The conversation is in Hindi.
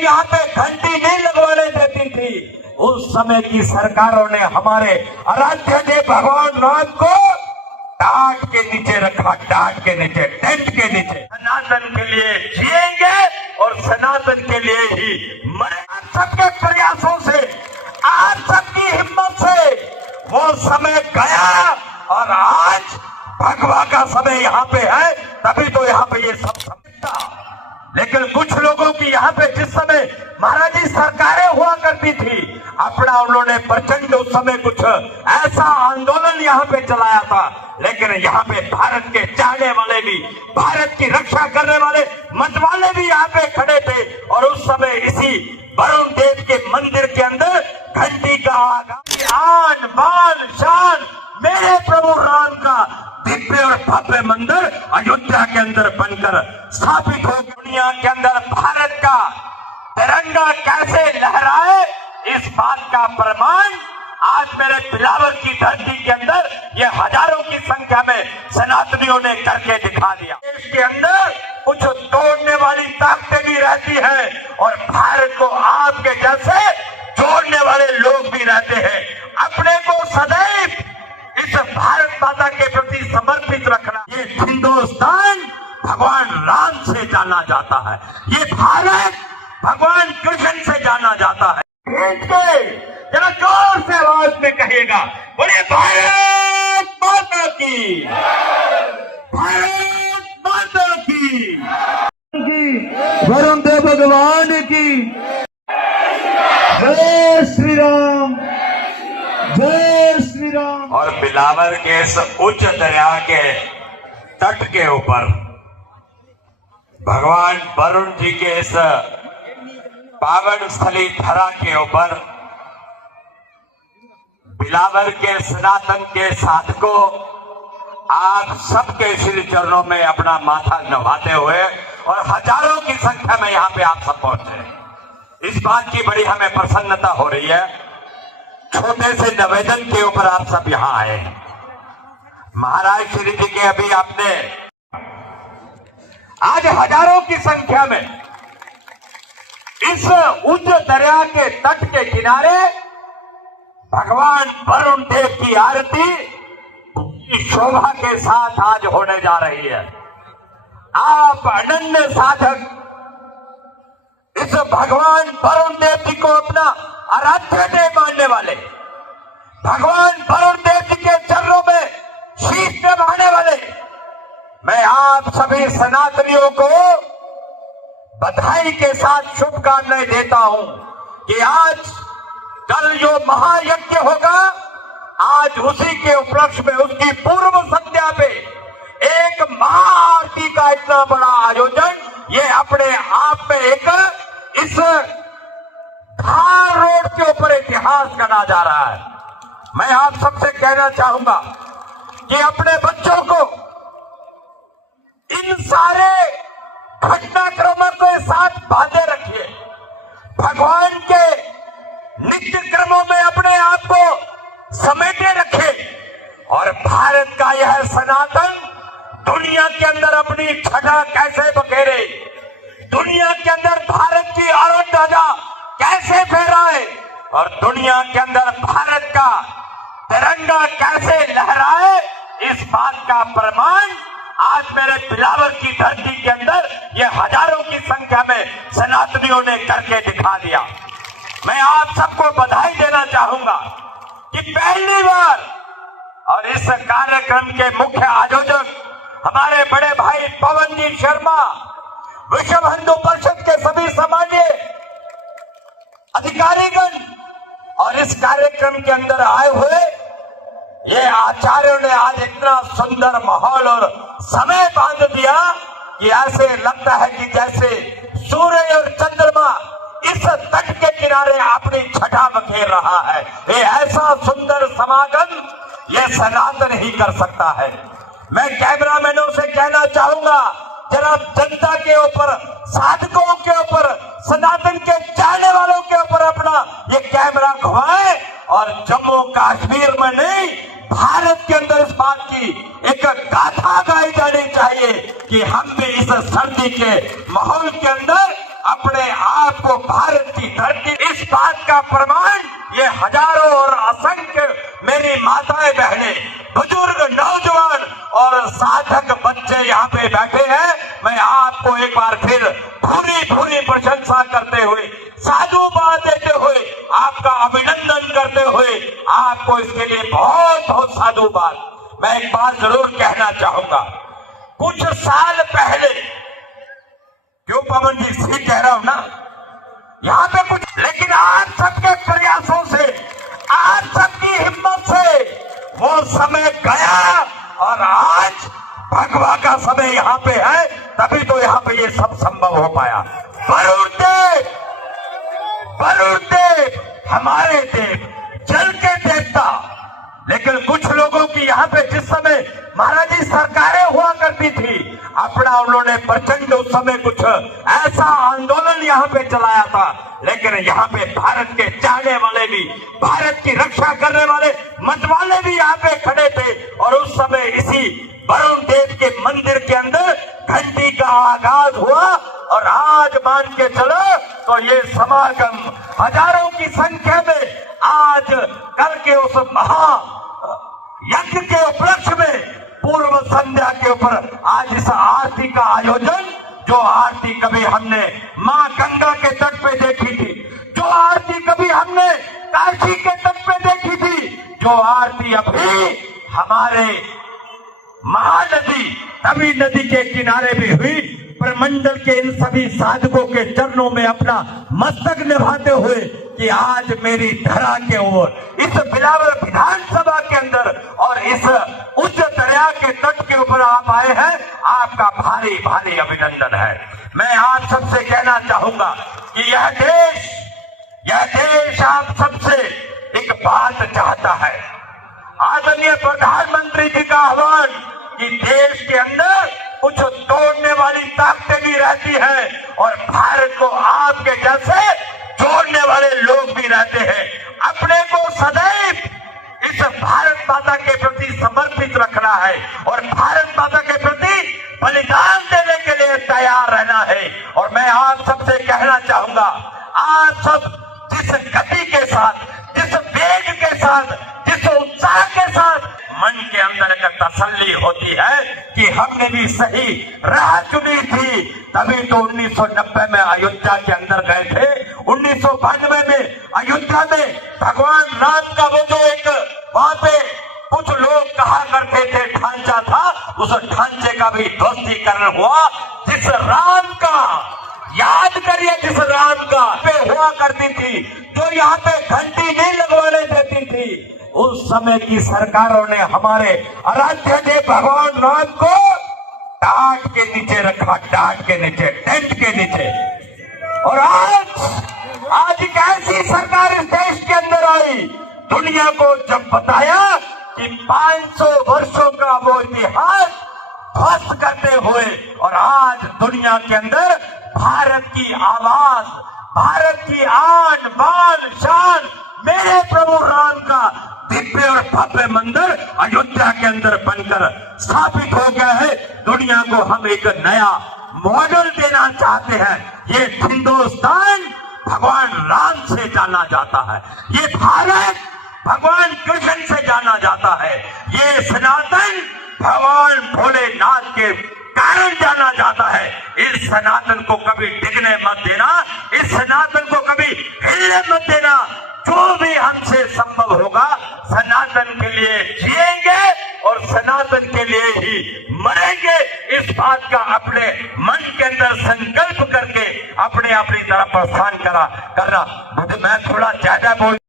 यहाँ पे घंटी नहीं लगवाने देती थी। उस समय की सरकारों ने हमारे आराध्य देव भगवान राम को टाट के नीचे रखा, टाट के नीचे, टेंट के नीचे। सनातन के लिए जिएंगे और सनातन के लिए ही मरे। सबके प्रयासों से, आप सबकी हिम्मत से वो समय गया और आज भगवा का समय यहाँ पे है, तभी तो यहाँ पे ये सब समझता। लेकिन कुछ लोगों की यहाँ पे जिस समय महाराज जी सरकारें हुआ करती थी, अपना उन्होंने प्रचंड उस समय कुछ ऐसा आंदोलन यहाँ पे चलाया था। लेकिन यहाँ पे भारत के चाहने वाले भी, भारत की रक्षा करने वाले मतवाले भी यहाँ पे खड़े थे। और उस समय इसी वरुण देव के मंदिर के अंदर घंटी का आन बान शान मेरे प्रभु राम का दिव्य और भव्य मंदिर अयोध्या के अंदर बनकर स्थापित हो। दुनिया के अंदर भारत का तिरंगा कैसे लहराए, इस बात का प्रमाण आज मेरे बिलावर की धरती के अंदर ये हजारों की संख्या में सनातनियों ने करके दिखा दिया। देश के अंदर कुछ तोड़ने वाली ताकतें भी रहती हैं और भारत को आपके जैसे जोड़ने वाले लोग भी रहते हैं। अपने को सदैव इस भारत माता के प्रति समर्पित रखना। ये हिंदुस्तान भगवान राम से जाना जाता है, ये भारत भगवान कृष्ण से जाना जाता है। जरा जोर से आवाज में कहिएगा, बोले भारत माता की, भारत माता की, वरुण देव भगवान की जय श्री राम, जय श्री राम। और बिलावर के इस उच्च दरिया के तट के ऊपर भगवान वरुण जी के इस पावन स्थली धरा के ऊपर बिलावर के सनातन के साधकों, आप सबके श्री चरणों में अपना माथा नभाते हुए और हजारों की संख्या में यहाँ पे आप सब पहुंचे। इस बात की बड़ी हमें प्रसन्नता हो रही है। छोटे से निवेदन के ऊपर आप सब यहाँ आए। महाराज श्री जी के अभी आपने आज हजारों की संख्या में इस उच्च दरिया के तट के किनारे भगवान वरुण देव की आरती शोभा के साथ आज होने जा रही है। आप अनन्य साधक इस भगवान वरुण देव जी को अपना आराध्य देव मानने वाले, भगवान वरुण देव जी के चरणों में शीश नवाने वाले, मैं आप सभी सनातनियों को बधाई के साथ शुभकामनाएं देता हूं कि आज कल जो महायज्ञ होगा, आज उसी के उपलक्ष्य में उसकी पूर्व संध्या पे एक महाआरती का इतना बड़ा आयोजन, ये अपने आप में एक इस धार रोड के ऊपर इतिहास करना जा रहा है। मैं आप सबसे कहना चाहूंगा कि अपने बच्चों को इन सारे घटनाक्रमों के साथ बांधे रखिए। भगवान के नित्य क्रमों में अपने आप को समेटे रखे और भारत का यह सनातन दुनिया के अंदर अपनी छटा कैसे बखेरे, दुनिया के अंदर भारत की अरुण ध्वजा कैसे फहराए और दुनिया के अंदर भारत का तिरंगा कैसे लहराए, इस बात का प्रमाण आज मेरे बिलावर की धरती के अंदर ये हजारों की संख्या में सनातनियों ने करके दिखा दिया। मैं आप सबको बधाई देना चाहूंगा कि पहली बार और इस कार्यक्रम के मुख्य आयोजक हमारे बड़े भाई पवन जी शर्मा, विश्व हिंदू परिषद के सभी सामान्य अधिकारीगण और इस कार्यक्रम के अंदर आए हुए ये आचार्यों ने आज इतना सुंदर माहौल और समय बांध दिया कि ऐसे लगता है कि जैसे सूर्य और चंद्रमा इस तट के किनारे अपनी छटा बखेर रहा है। ये ऐसा सुंदर समागम ये सनातन ही कर सकता है। मैं कैमरामैनों से कहना चाहूंगा, जरा जनता के ऊपर, साधकों के ऊपर, सनातन के चाहने वालों के ऊपर अपना ये कैमरा घुमाएं और जम्मू कश्मीर में नहीं, भारत के अंदर इस बात की एक गाथा गाई जानी चाहिए कि हम भी इस सर्दी के माहौल के अंदर अपने आप आपको भारत की धरती, इस बात का प्रमाण ये हजारों और असंख्य मेरी माताएं बहनें, बुजुर्ग, नौजवान और साधक बच्चे यहाँ पे बैठे हैं। मैं आपको एक बार फिर पूरी प्रशंसा करते हुए, साधुवाद देते हुए, आपका अभिनंदन करते हुए, आपको इसके लिए बहुत बहुत साधुवाद। मैं एक बात जरूर कहना चाहूंगा, कुछ साल पहले, क्यों पवन जी ठीक कह रहा हूं ना, यहाँ पे कुछ, लेकिन आज सबके प्रयासों से, आज सबकी हिम्मत से वो समय गया और आज भगवा का समय यहाँ पे है, तभी तो यहाँ पे ये सब संभव हो पाया। वरुण देव हमारे देव, जल के देवता। लेकिन कुछ लोगों की यहाँ पे जिस समय महाराज जी सरकारें हुआ करती थी, अपना उन्होंने प्रचंड उस समय कुछ ऐसा आंदोलन यहाँ पे चलाया था, लेकिन यहाँ पे भारत के चाहने वाले भी, भारत की रक्षा करने वाले मतवाले भी यहाँ पे खड़े थे। और उस समय इसी वरुण देव के मंदिर के अंदर घंटी का आगाज हुआ और आज मान के चलो तो ये समागम हजारों की संख्या में आज कल के उस महा यज्ञ के उपलक्ष्य में पूर्व संध्या के ऊपर आज इस आरती का आयोजन, जो आरती कभी हमने मां गंगा के तट पे देखी थी, जो आरती कभी हमने काशी के तट पे देखी थी, जो आरती अभी हमारे महानदी तभी नदी के किनारे भी हुई, प्रमंडल के इन सभी साधकों के चरणों में अपना मस्तक निभाते हुए कि आज मेरी धरा के ओर इस बिलावल विधानसभा के अंदर और इस उच्च दरिया के तट के ऊपर आप आए हैं, आपका भारी भारी अभिनंदन है। मैं आप सबसे कहना चाहूंगा कि यह देश आप सबसे एक बात चाहता है। आदरणीय प्रधानमंत्री जी का आह्वान कि देश के अंदर कुछ तोड़ने वाली ताकतें भी रहती है और भारत को आपके जैसे जोड़ने वाले लोग भी रहते हैं। अपने को सदैव इस भारत माता के प्रति समर्पित रखना है और भारत माता के प्रति बलिदान देने के लिए तैयार रहना है। और मैं आप सबसे कहना चाहूंगा, आप सब जिस गति के साथ, जिस वेग के साथ, जिस उत्साह के साथ मन के अंदर एक तसल्ली होती है कि हमने भी सही राह चुनी थी, तभी तो 1990 में अयोध्या के अंदर गए थे। 1992 में अयोध्या में भगवान राम का वो जो एक वहां पे कुछ लोग कहा करते थे ढांचा था, उस ढांचे का भी ध्वस्तीकरण हुआ। जिस राम का याद करिए, जिस राम का पे हुआ करती थी, जो यहाँ पे घंटी नहीं लगवाने देती थी, उस समय की सरकारों ने हमारे आराध्य देव भगवान राम को टाट के नीचे रखा, टाट के नीचे, टेंट के नीचे। और आज एक ऐसी सरकार इस देश के अंदर आई, दुनिया को जब बताया कि 500 वर्षों का वो इतिहास ध्वस्त करते हुए, और आज दुनिया के अंदर भारत की आवाज, भारत की आन बान शान, मेरे प्रभु राम का दिव्य और भव्य मंदिर अयोध्या के अंदर बनकर स्थापित हो गया है। दुनिया को हम एक नया मॉडल देना चाहते हैं। ये हिंदुस्तान भगवान राम से जाना जाता है, ये भारत भगवान कृष्ण से जाना जाता है, ये सनातन भगवान भोलेनाथ के कारण जाना जाता है। इस सनातन को कभी डिगने मत देना, इस सनातन को कभी हिलने मत देना। जो भी हमसे संभव होगा सनातन के लिए जिएंगे और सनातन के लिए ही मरेंगे। इस बात का अपने मन के अंदर संकल्प करके अपने अपनी तरफ प्रस्थान करना। मैं थोड़ा ज्यादा बोल